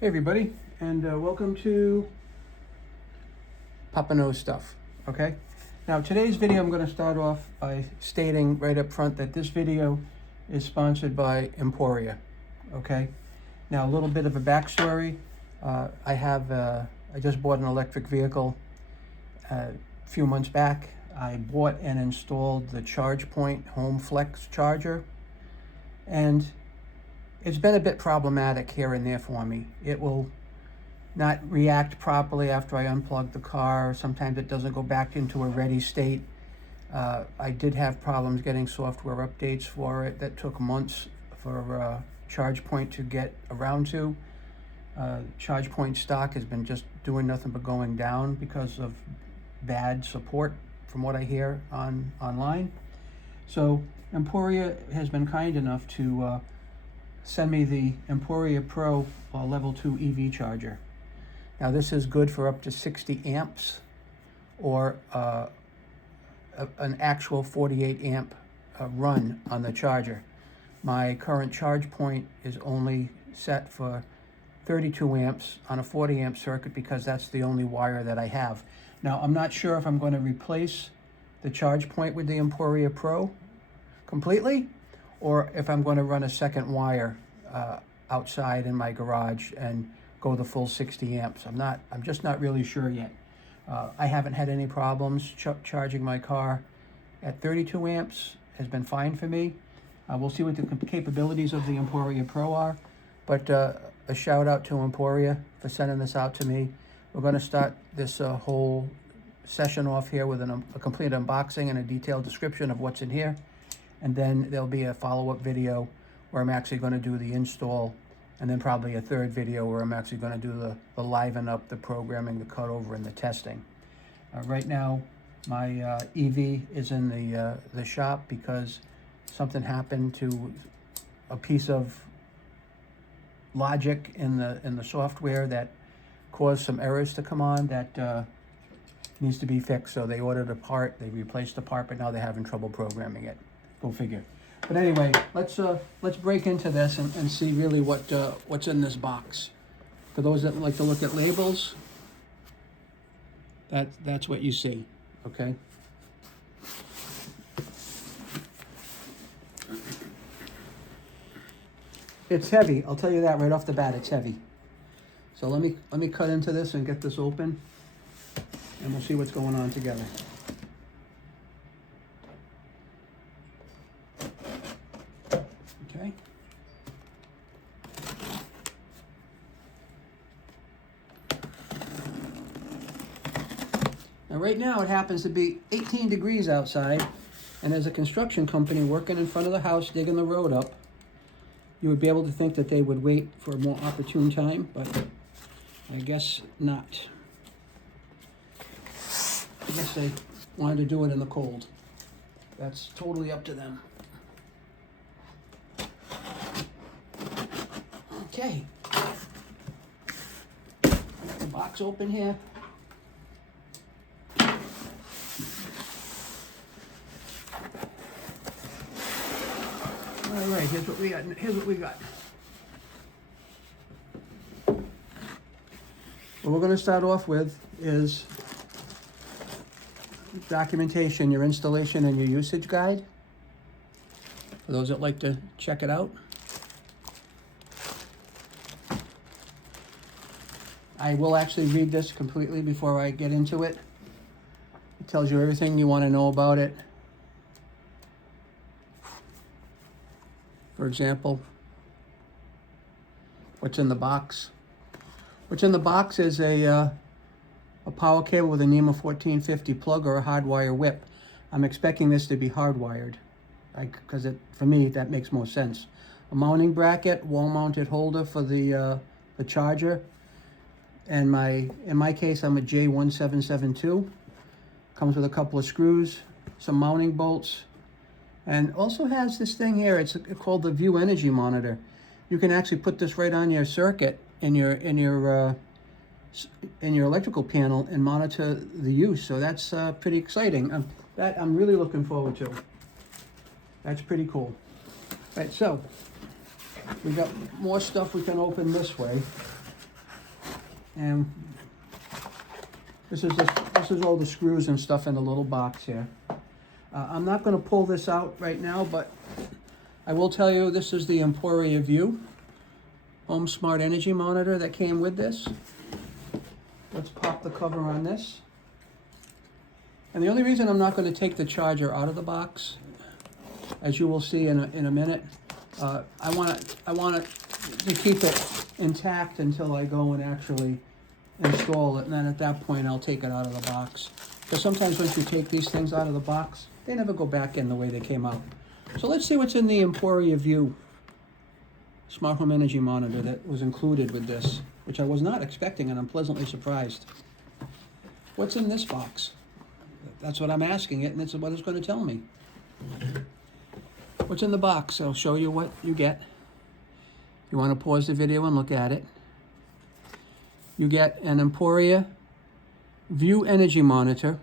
Hey everybody, and welcome to Papa Knows Stuff, okay? Now today's video I'm going to start off by stating right up front that this video is sponsored by Emporia, okay? Now a little bit of a backstory. I just bought an electric vehicle a few months back. I bought and installed the ChargePoint Home Flex charger, and it's been a bit problematic here and there for me. It will not react properly after I unplug the car. Sometimes it doesn't go back into a ready state. I did have problems getting software updates for it that took months for ChargePoint to get around to. ChargePoint stock has been just doing nothing but going down because of bad support from what I hear online. So Emporia has been kind enough to send me the Emporia Pro level 2 EV charger. Now this is good for up to 60 amps or an actual 48 amp run on the charger. My current ChargePoint is only set for 32 amps on a 40 amp circuit because that's the only wire that I have. Now I'm not sure if I'm going to replace the ChargePoint with the Emporia Pro completely, or if I'm going to run a second wire outside in my garage and go the full 60 amps. I'm just not really sure yet. I haven't had any problems charging my car at 32 amps. Has been fine for me. We'll see what the capabilities of the Emporia Pro are, but a shout out to Emporia for sending this out to me. We're going to start this whole session off here with a complete unboxing and a detailed description of what's in here. And then there'll be a follow-up video where I'm actually going to do the install, and then probably a third video where I'm actually going to do the liven up, the programming, the cutover, and the testing. Right now, my EV is in the shop because something happened to a piece of logic in the software that caused some errors to come on that needs to be fixed. So they ordered a part, they replaced the part, but now they're having trouble programming it. Go figure. But anyway, let's break into this and see really what's in this box. For those that like to look at labels, that's what you see. Okay. It's heavy. I'll tell you that right off the bat. It's heavy. So let me cut into this and get this open, and we'll see what's going on together. Okay. Now right now it happens to be 18 degrees outside, and there's a construction company working in front of the house digging the road up. You would be able to think that they would wait for a more opportune time, but I guess not. I guess they wanted to do it in the cold. That's totally up to them. Okay. Got the box open here. All right, here's what we got. What we're going to start off with is documentation, your installation and your usage guide, for those that like to check it out. I will actually read this completely before I get into it. It tells you everything you want to know about it. For example, what's in the box. What's in the box is a power cable with a NEMA 1450 plug or a hardwire whip. I'm expecting this to be hardwired, because for me that makes more sense. A mounting bracket, wall-mounted holder for the charger, and in my case I'm a J1772. Comes with a couple of screws, some mounting bolts, and also has this thing here. It's called the Vue Energy Monitor. You can actually put this right on your circuit in your electrical panel and monitor the use. So that's pretty exciting. That I'm really looking forward to. That's pretty cool. Right, so we got more stuff we can open this way. And this is all the screws and stuff in a little box here. I'm not going to pull this out right now, but I will tell you this is the Emporia Vue home smart energy monitor that came with this. Let's pop the cover on this. And the only reason I'm not going to take the charger out of the box, as you will see in a minute, I want to keep it intact until I go and actually install it, and then at that point I'll take it out of the box. Because sometimes once you take these things out of the box, they never go back in the way they came out. So let's see what's in the Emporia Vue smart home energy monitor that was included with this, which I was not expecting, and I'm pleasantly surprised. What's in this box? That's what I'm asking it, and it's what it's going to tell me. What's in the box? I'll show you what you get. You want to pause the video and look at it. You get an Emporia Vue energy monitor.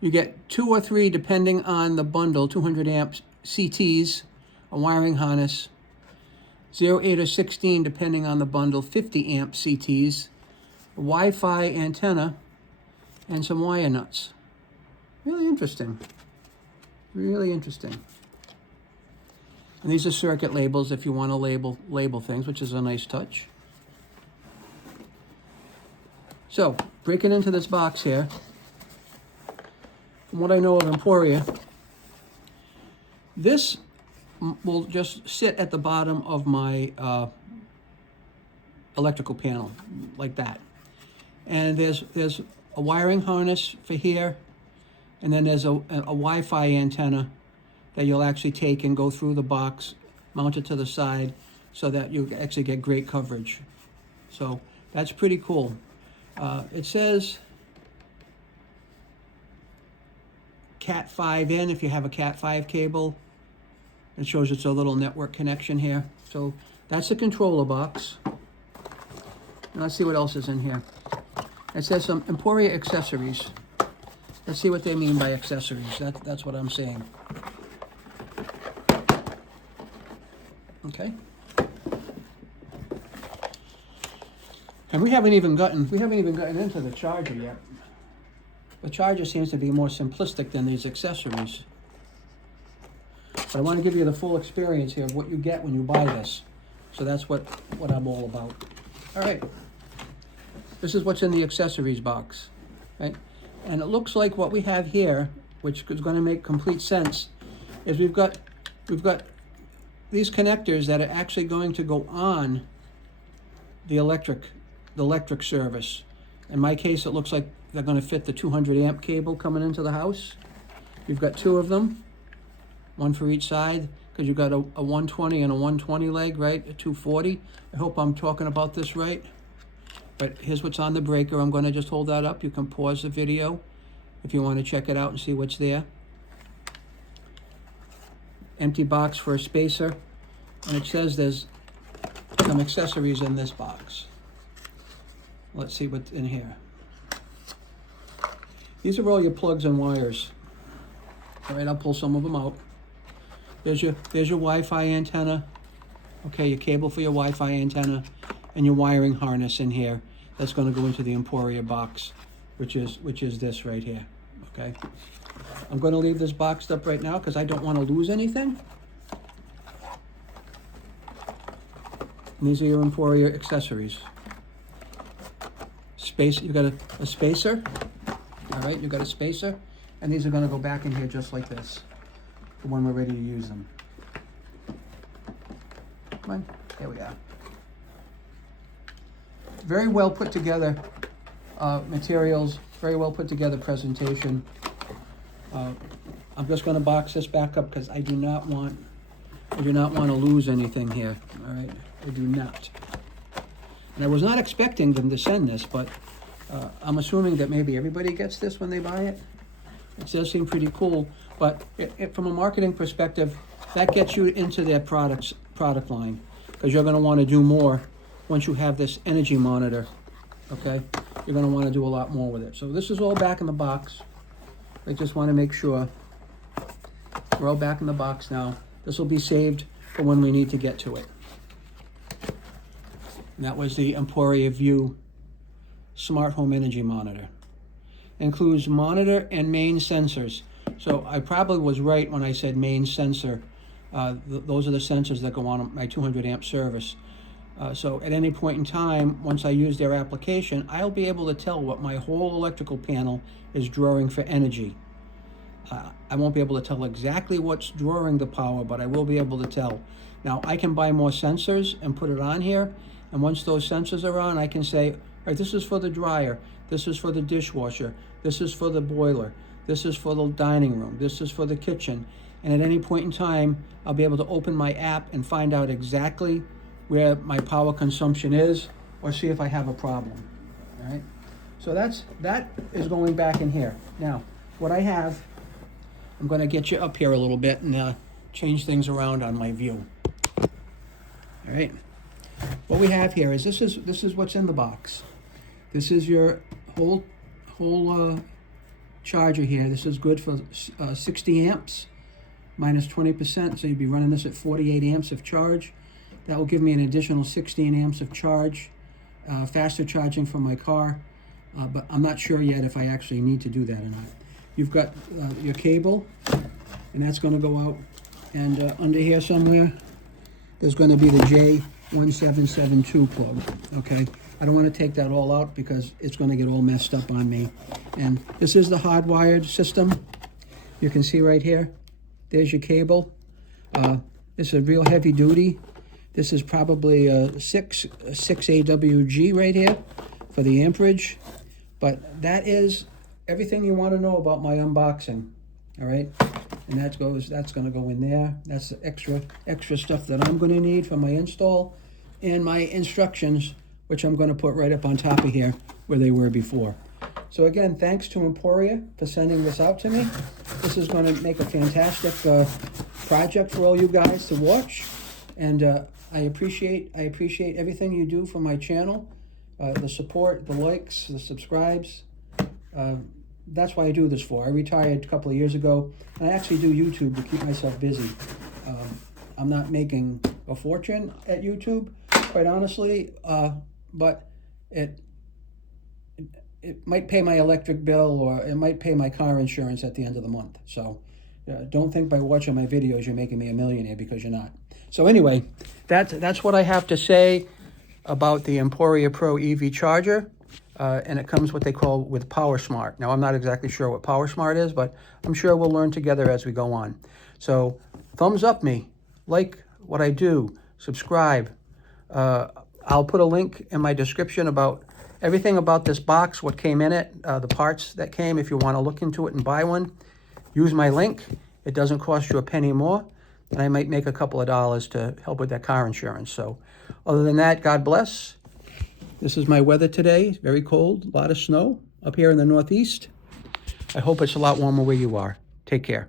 You get 2 or 3, depending on the bundle, 200 amp CTs, a wiring harness, 0, 8, or 16, depending on the bundle, 50 amp CTs, a Wi-Fi antenna, and some wire nuts. Really interesting. Really interesting. And these are circuit labels if you want to label things, which is a nice touch. So, breaking into this box here, from what I know of Emporia, this will just sit at the bottom of my electrical panel, like that. And there's a wiring harness for here, and then there's a Wi-Fi antenna that you'll actually take and go through the box, mount it to the side, so that you actually get great coverage. So that's pretty cool. It says Cat 5 in if you have a Cat 5 cable. It shows it's a little network connection here. So that's the controller box. And let's see what else is in here. It says some Emporia accessories. Let's see what they mean by accessories. That's what I'm saying. Okay. And we haven't even gotten into the charger yet. The charger seems to be more simplistic than these accessories. But I want to give you the full experience here of what you get when you buy this. So that's what I'm all about. All right. This is what's in the accessories box, right? And it looks like what we have here, which is going to make complete sense, is we've got these connectors that are actually going to go on the electric service. In my case, it looks like they're going to fit the 200 amp cable coming into the house. You've got 2 of them, one for each side, because you've got a 120 and a 120 leg, right? A 240. I hope I'm talking about this right. But here's what's on the breaker. I'm going to just hold that up. You can pause the video if you want to check it out and see what's there. Empty box for a spacer. And it says there's some accessories in this box. Let's see what's in here. These are all your plugs and wires. All right, I'll pull some of them out. There's your Wi-Fi antenna. Okay, your cable for your Wi-Fi antenna, and your wiring harness in here. That's going to go into the Emporia box, which is this right here. Okay. I'm going to leave this boxed up right now because I don't want to lose anything. And these are your Emporia accessories. You got a spacer. All right, you got a spacer, and these are going to go back in here just like this for when we're ready to use them. Come on, there we are. Very well put together materials, very well put together presentation. I'm just going to box this back up because I do not want to lose anything here. All right, I do not. And I was not expecting them to send this, but I'm assuming that maybe everybody gets this when they buy it. It does seem pretty cool, but from a marketing perspective, that gets you into their product line, because you're going to want to do more once you have this energy monitor. Okay, you're going to want to do a lot more with it. So this is all back in the box. I just want to make sure we're all back in the box now. This will be saved for when we need to get to it. And that was the Emporia Vue smart home energy monitor. Includes monitor and main sensors. So I probably was right when I said main sensor. Those are the sensors that go on my 200 amp service. So at any point in time, once I use their application, I'll be able to tell what my whole electrical panel is drawing for energy. I won't be able to tell exactly what's drawing the power, but I will be able to tell. Now I can buy more sensors and put it on here, and once those sensors are on, I can say, all right, this is for the dryer, this is for the dishwasher, this is for the boiler, this is for the dining room, this is for the kitchen. And at any point in time, I'll be able to open my app and find out exactly where my power consumption is, or see if I have a problem. All right. So that is going back in here. Now, what I have, I'm going to get you up here a little bit and change things around on my view. All right. What we have here is this is what's in the box. This is your whole charger here. This is good for 60 amps minus 20%. So you'd be running this at 48 amps of charge. That will give me an additional 16 amps of charge, faster charging from my car. But I'm not sure yet if I actually need to do that or not. You've got your cable, and that's going to go out. And under here somewhere, there's going to be the J1772 plug, okay? I don't want to take that all out because it's going to get all messed up on me. And this is the hardwired system. You can see right here, there's your cable. This is real heavy duty. This is probably a 6 AWG right here for the amperage. But that is everything you want to know about my unboxing, all right? And that's going to go in there. That's the extra stuff that I'm going to need for my install, and my instructions, which I'm going to put right up on top of here where they were before. So again, thanks to Emporia for sending this out to me. This is going to make a fantastic project for all you guys to watch, and I appreciate everything you do for my channel, the support, the likes, the subscribes. That's why I do this for. I retired a couple of years ago, and I actually do YouTube to keep myself busy. I'm not making a fortune at YouTube, quite honestly, but it might pay my electric bill, or it might pay my car insurance at the end of the month. So don't think by watching my videos you're making me a millionaire, because you're not. So anyway, that's what I have to say about the Emporia Pro EV charger. And it comes what they call with PowerSmart. Now, I'm not exactly sure what PowerSmart is, but I'm sure we'll learn together as we go on. So thumbs up me, like what I do, subscribe. I'll put a link in my description about everything about this box, what came in it, the parts that came. If you want to look into it and buy one, use my link. It doesn't cost you a penny more, and I might make a couple of dollars to help with that car insurance. So other than that, God bless. This is my weather today. Very cold, a lot of snow up here in the Northeast. I hope it's a lot warmer where you are. Take care.